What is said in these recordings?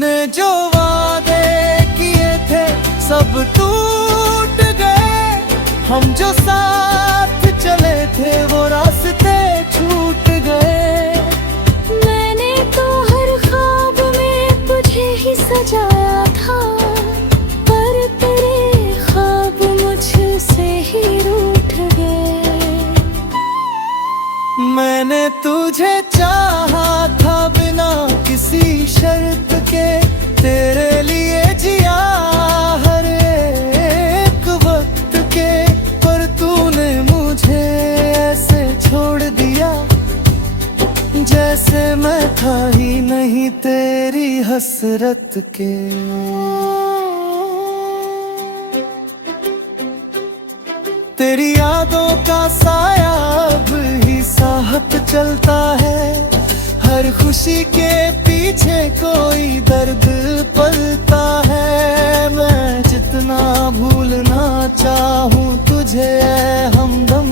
तूने जो वादे किए थे सब टूट गए। हम जो साथ चले थे वो रास्ते छूट गए। मैंने तो हर ख्वाब में तुझे ही सजाया था, पर तेरे ख्वाब मुझसे ही रूठ गए। मैंने तुझे चाहा था बिना किसी शर्त के, तेरे लिए जिया हर एक वक्त के। पर तूने मुझे ऐसे छोड़ दिया जैसे मैं था ही नहीं तेरी हसरत के। तेरी यादों का साया अब ही साहत चलता है। हर खुशी के पीछे कोई दर्द पलता है। मैं जितना भूलना चाहूँ तुझे ऐ हमदम,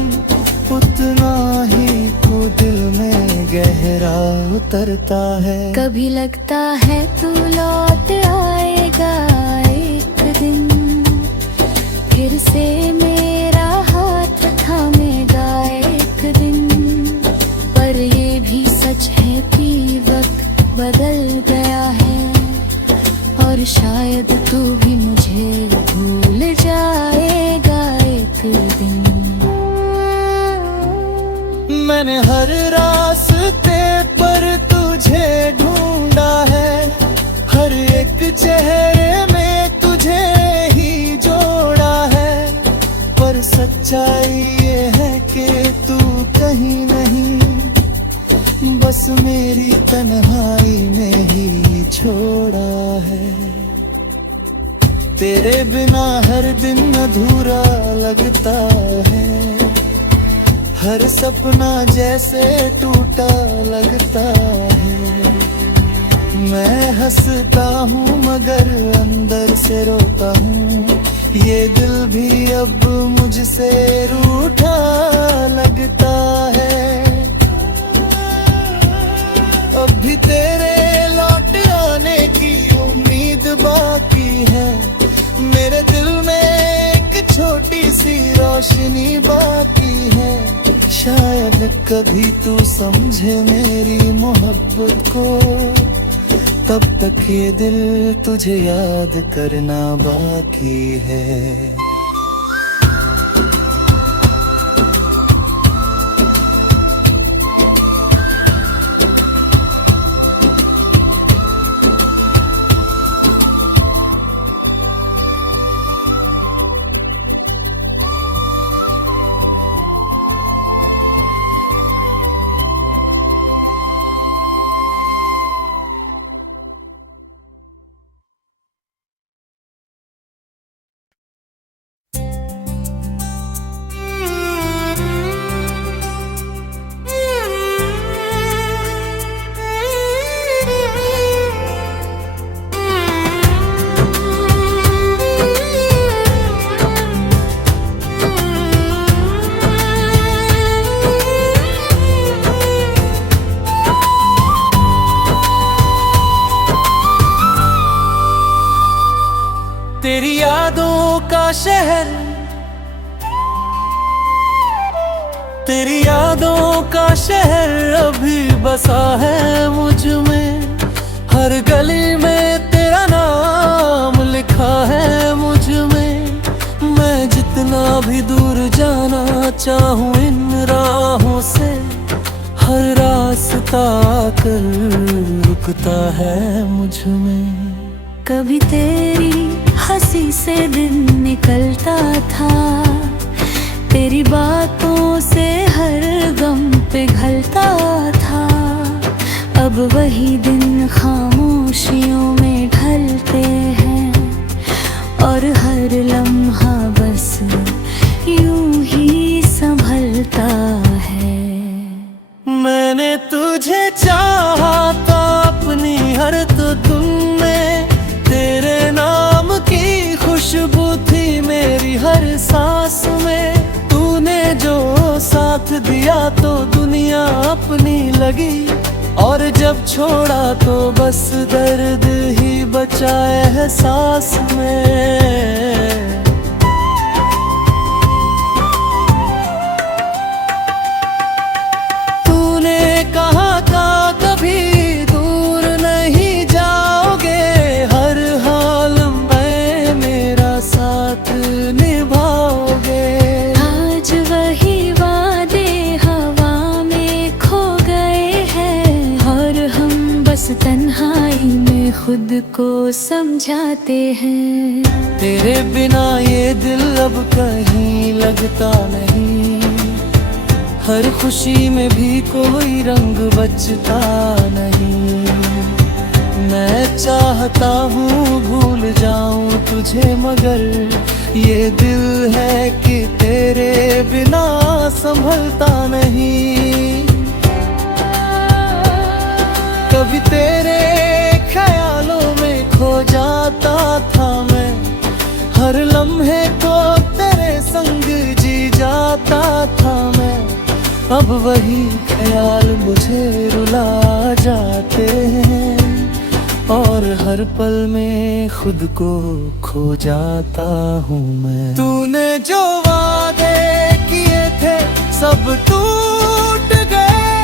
उतना ही तू दिल में गहरा उतरता है। कभी लगता है तू लौट आएगा एक दिन, फिर से मेरा हाथ थामेगा एक दिन। पर ये भी सच है कि वक्त बदल गया है, और शायद तू भी मुझे भूल जाएगा एक दिन। मैंने हर रास्ते पर तुझे ढूंढा है, हर एक चेहरे में तुझे ही जोड़ा है। पर सच्चाई ये है कि तू कहीं नहीं, बस मेरी तन्हाई में ही छोड़ा है। तेरे बिना हर दिन अधूरा लगता है, हर सपना जैसे टूटा लगता है। मैं हंसता हूँ मगर अंदर से रोता हूँ, ये दिल भी अब मुझसे रूठा लगता है। अब भी तेरे लौट आने की उम्मीद बाकी है, मेरे दिल में एक छोटी सी रोशनी बाकी है। शायद कभी तू समझे मेरी मोहब्बत को, तब तक ये दिल तुझे याद करना बाकी है। तेरी यादों का शहर, तेरी यादों का शहर अभी बसा है मुझ में। हर गली में तेरा नाम लिखा है मुझ में। मैं जितना भी दूर जाना चाहूँ इन राहों से, हर रास्ता आकर रुकता है मुझ में। कभी तेरी हंसी से दिन निकलता था, तेरी बातों से हर गम पिघलता था। अब वही दिन खामोशियों में ढलते हैं, और हर लम्हा बस यूं ही संभलता है। मैंने तुझे चाहा था अपनी हर तो तुम में, तेरे नाम की खुशबू थी मेरी हर सांस में। तूने जो साथ दिया तो दुनिया अपनी लगी, और जब छोड़ा तो बस दर्द ही बचा एहसास में। तूने कहा था कभी दूर नहीं जाओगे, हर हाल में मेरा साथ निभाओगे। आज वही वादे हवा में खो गए हैं, और हम बस तन्हाई में खुद को समझाते हैं। तेरे बिना ये दिल अब कहीं लगता नहीं, हर खुशी में भी कोई रंग बचता नहीं। मैं चाहता हूँ भूल जाऊं तुझे, मगर ये दिल है कि तेरे बिना संभलता नहीं। कभी तेरे ख्यालों में खो जाता था मैं, हर लम्हे को तेरे संग जी जाता था मैं। अब वही ख्याल मुझे रुला जाते हैं, और हर पल में खुद को खो जाता हूँ मैं। तूने जो वादे किए थे सब टूट गए,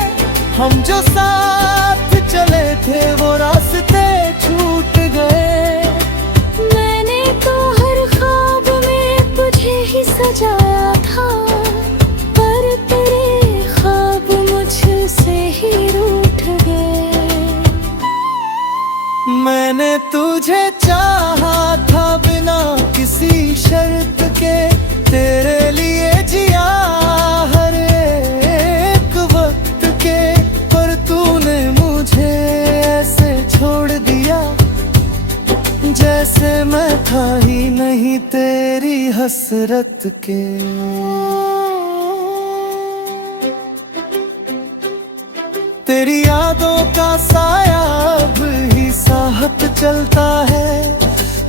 हम जो साथ चले थे वो रास्ते छूट गए। मैंने तो हर ख्वाब में तुझे ही सजाया था, पर तेरे ख्वाब मुझसे ही रूठ गए। मैंने तुझे चाहा था बिना किसी शर्त के, तेरे लिए जिया हर एक वक्त के। पर तूने मुझे ऐसे छोड़ दिया, जैसे मैं था ही नहीं तेरी हसरत के। तेरी यादों का साया अब ही साहत चलता है,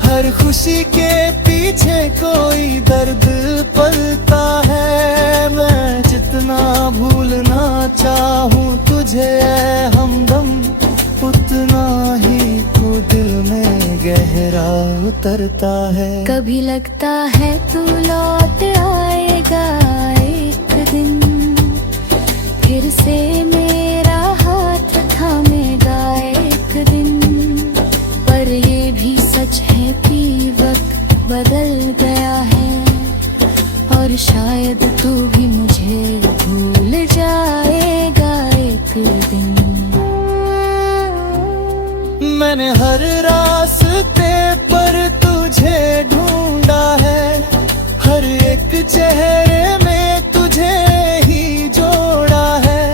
हर खुशी के पीछे कोई दर्द पलता है। मैं जितना भूलना चाहूँ तुझे ऐ हमदम, उतना ही तू दिल में गहरा उतरता है। कभी लगता है तू लौट आएगा एक दिन, फिर से मेरा हाथ थामेगा एक दिन। पर ये भी सच है कि वक्त बदल गया है, और शायद तू भी मुझे भूल जाएगा एक दिन। मैंने हर रास्ते पर तुझे ढूंढा है, हर एक चेहरे में तुझे ही जोड़ा है।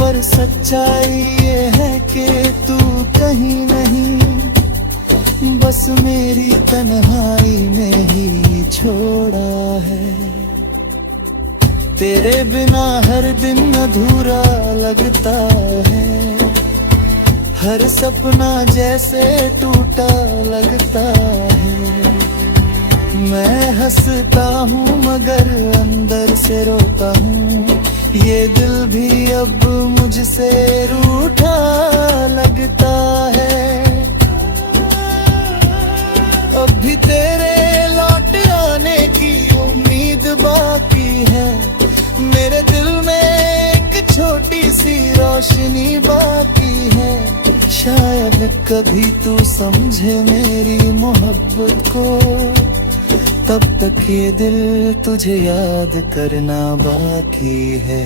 पर सच्चाई ये है कि तू कहीं नहीं, बस मेरी तन्हाई में ही छोड़ा है। तेरे बिना हर दिन अधूरा लगता है, हर सपना जैसे टूटा लगता है। मैं हंसता हूँ मगर अंदर से रोता हूँ, ये दिल भी अब मुझसे रूठा लगता है। अब भी तेरे लौट आने की उम्मीद बाकी है, मेरे दिल में एक छोटी सी रोशनी बाकी है। शायद कभी तू समझे मेरी मोहब्बत को, तब तक ये दिल तुझे याद करना बाकी है।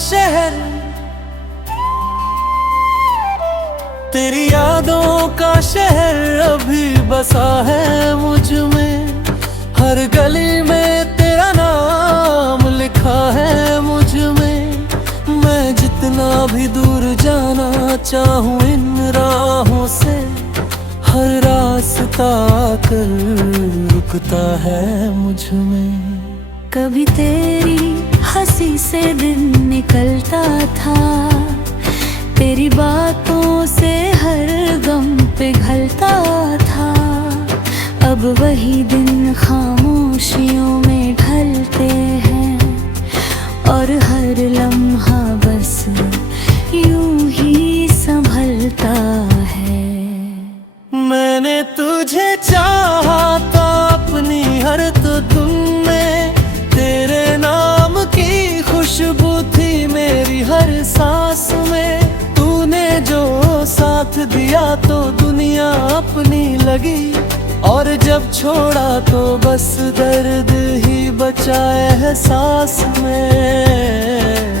शहर, तेरी यादों का शहर अभी बसा है मुझ में। हर गली में तेरा नाम लिखा है मुझ में। मैं जितना भी दूर जाना चाहूँ इन राहों से, हर रास्ता आकर रुकता है मुझ में। कभी तेरी हंसी से दिन निकलता था, तेरी बातों से हर गम पिघलता था। अब वही दिन खामोशियों में ढलते हैं, और हर लम्हा बस यूं ही संभलता है। मैंने तुझे चाहा तो अपनी हर तो तुमने, तेरे नाम की खुशबू थी मेरी हर सांस में। तूने जो साथ दिया तो दुनिया अपनी लगी, और जब छोड़ा तो बस दर्द ही बचा एहसास में।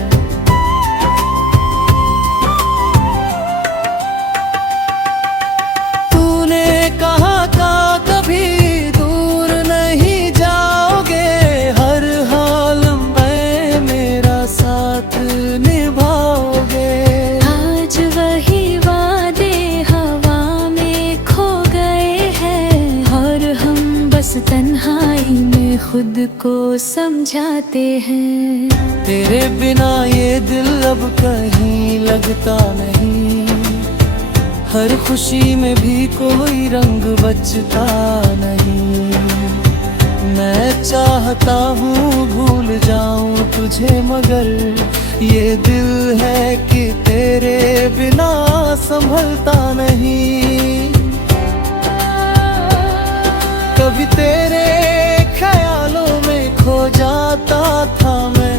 तन्हाई में खुद को समझाते हैं। तेरे बिना ये दिल अब कहीं लगता नहीं, हर खुशी में भी कोई रंग बचता नहीं। मैं चाहता हूँ भूल जाऊँ तुझे, मगर ये दिल है कि तेरे बिना संभलता नहीं। कभी तेरे ख्यालों में खो जाता था मैं,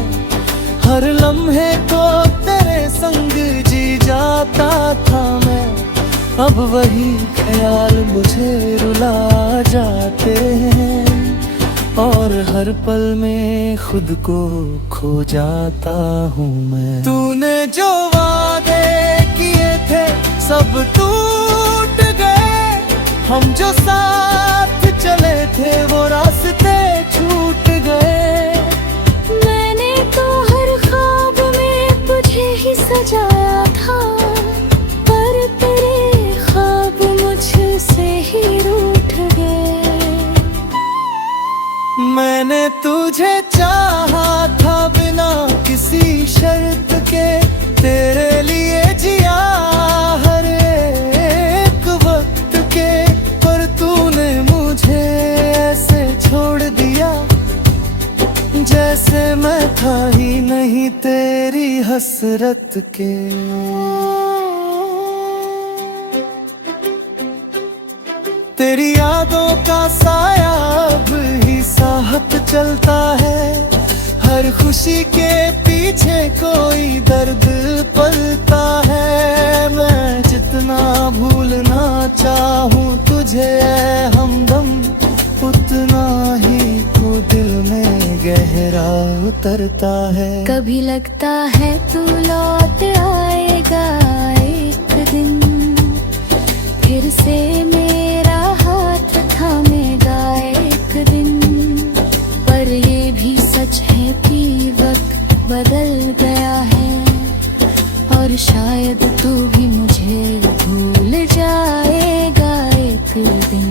हर लम्हे को तेरे संग जी जाता था मैं। अब वही ख्याल मुझे रुला जाते हैं, और हर पल में खुद को खो जाता हूँ मैं। तूने जो वादे किए थे सब टूट गए, हम जो साथ चले थे वो रास्ते छूट गए। मैंने तो हर ख्वाब में तुझे ही सजाया था, पर तेरे ख्वाब मुझसे ही रूठ गए। मैंने तुझे चाहा था बिना किसी शर्त के, तेरे लिए जिया हर एक वक्त के। पर तूने मुझे ऐसे छोड़ दिया, जैसे मैं था ही नहीं तेरी हसरत के। तेरी यादों का साया अब ही साहत चलता है, हर खुशी के पीछे कोई दर्द पलता है। मैं जितना भूलना चाहूँ तुझे हमदम, उतना ही तू दिल में गहरा उतरता है। कभी लगता है तू लौट आएगा एक दिन, फिर से मेरा हाथ थामेगा एक दिन। पर ये भी सच है कि वक्त बदल गया है, और शायद तू भी मुझे भूल जाएगा एक दिन।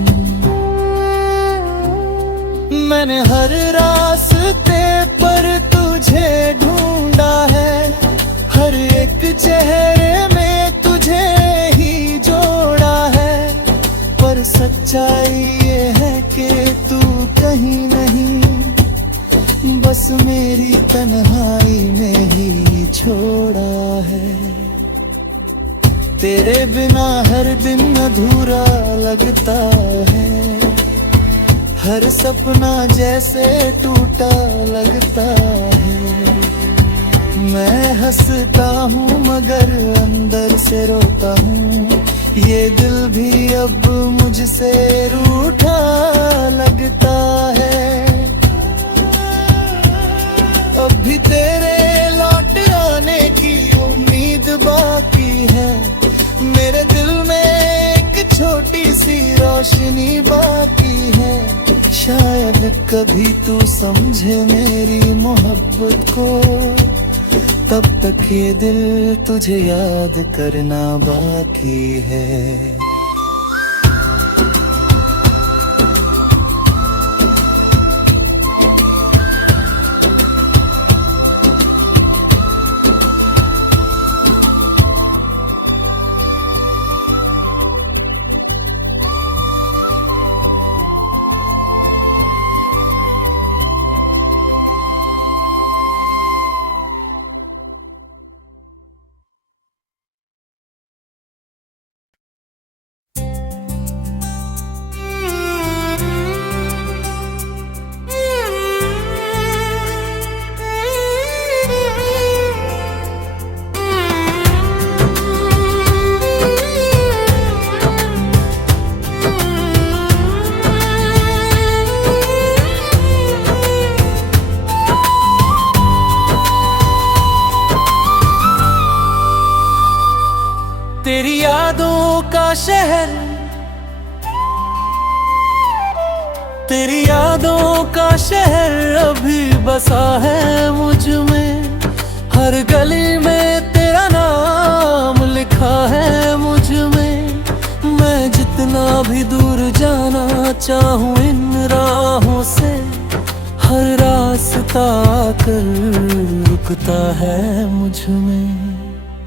मैंने हर रास्ते पर तुझे ढूंढा है, हर एक चेहरे में तुझे ही जोड़ा है। पर सच्चाई ये है कि तू कहीं नहीं, बस मेरी तन्हाई में ही छोड़ा है। तेरे बिना हर दिन अधूरा लगता है, हर सपना जैसे टूटा लगता है। मैं हंसता हूँ मगर अंदर से रोता हूँ, ये दिल भी अब मुझसे रूठा लगता है। अब भी तेरे लौट आने सी रोशनी बाकी है। शायद कभी तू समझे मेरी मोहब्बत को, तब तक ये दिल तुझे याद करना बाकी है। तेरी यादों का शहर, तेरी यादों का शहर अभी बसा है मुझ में। हर गली में तेरा नाम लिखा है मुझ में। मैं जितना भी दूर जाना चाहूँ इन राहों से, हर रास्ता आकर रुकता है मुझ में।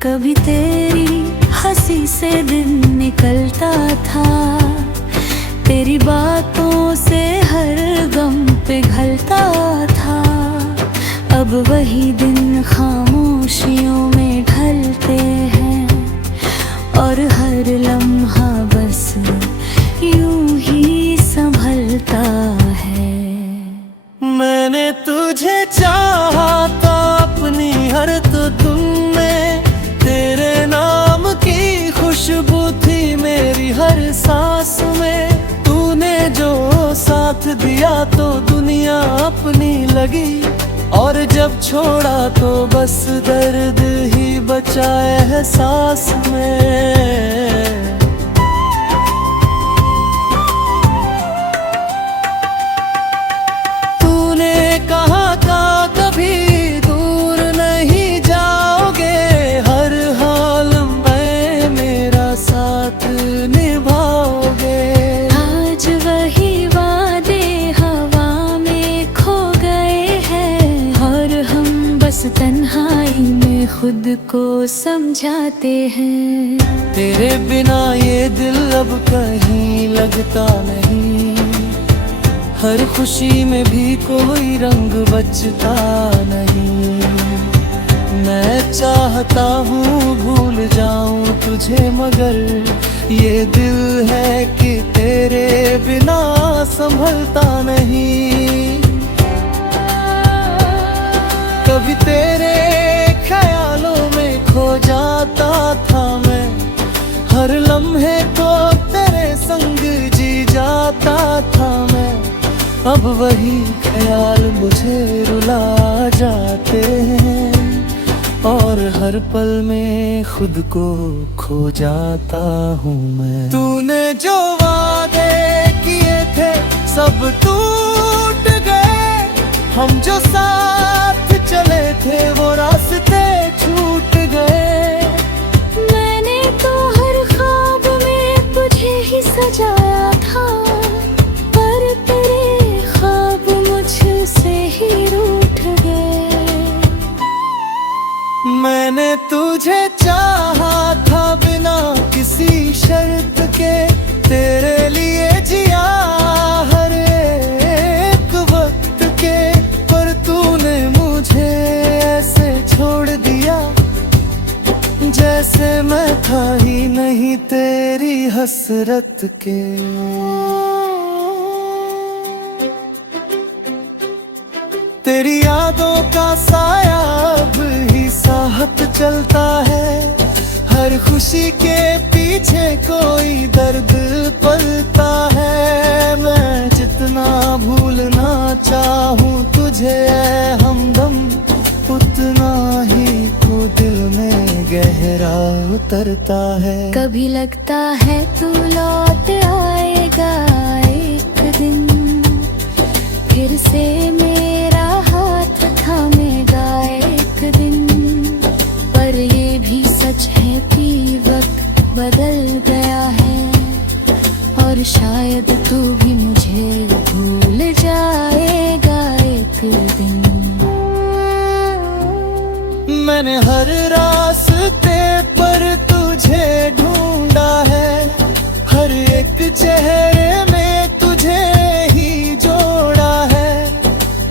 कभी तेरी हंसी से दिन निकलता था, तेरी बातों से हर गम पिघलता था। अब वही दिन खामोशियों में ढलते हैं, और हर लम्हा बस यूं ही संभलता है। मैंने तुझे चाहा था अपनी हर तो तुम में, तेरे नाम की खुशबू थी मेरी हर सांस में। तूने जो साथ दिया तो दुनिया अपनी लगी, और जब छोड़ा तो बस दर्द ही बचा एहसास में। तूने कहा था कभी दूर नहीं जाओगे, हर हाल में मेरा साथ निभाओगे। आज वही वादे हवा में खो गए हैं, और हम बस तन्हाई में खुद को समझाते हैं। तेरे बिना ये दिल अब कहीं लगता नहीं, हर खुशी में भी कोई रंग बचता नहीं। मैं चाहता हूँ भूल जाऊं तुझे, मगर ये दिल है कि तेरे बिना संभलता नहीं। कभी तेरे ख्यालों में खो जाता था मैं, हर लम्हे को तेरे संग जी जाता था मैं। अब वही ख्याल मुझे रुला जाते हैं, और हर पल में खुद को खो जाता हूँ मैं। तूने जो वादे किए थे सब टूट गए, हम जो साथ चले थे वो रास्ते छूट गए। मैंने तो हर ख्वाब में तुझे ही सजाया था, पर तेरे ख्वाब मुझसे ही रूठ गए। मैंने तुझे चाहा था बिना किसी शर्त के, तेरे लिए जिया हर एक वक्त के। पर तूने मुझे ऐसे छोड़ दिया, जैसे मैं था ही नहीं तेरी हसरत के। तेरी यादों का साया अब ही साहत चलता है, हर खुशी के पीछे कोई दर्द पलता है। मैं जितना भूलना चाहूँ तुझे हमदम, उतना ही तू दिल में गहरा उतरता है। कभी लगता है तू लौट आए शायद तू भी मुझे भूल जाएगा एक दिन। मैंने हर रास्ते पर तुझे ढूंढा है, हर एक चेहरे में तुझे ही जोड़ा है,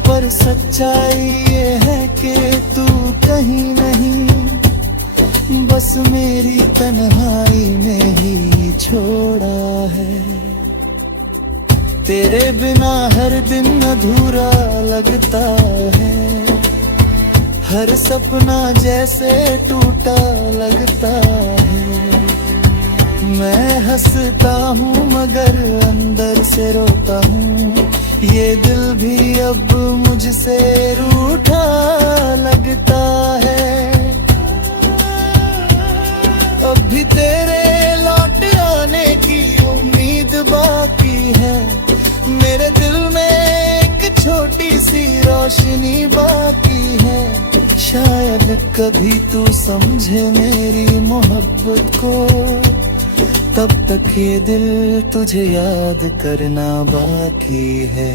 पर सच्चाई ये है कि तू कहीं नहीं, बस मेरी तन्हाई में ही छोड़ा है। तेरे बिना हर दिन अधूरा लगता है, हर सपना जैसे टूटा लगता है। मैं हंसता हूँ मगर अंदर से रोता हूँ, ये दिल भी अब मुझसे रूठा लगता है। अब भी तेरे लौट आने की उम्मीद बाकी है, मेरे दिल में एक छोटी सी रोशनी बाकी है। शायद कभी तू समझे मेरी मोहब्बत को, तब तक ये दिल तुझे याद करना बाकी है।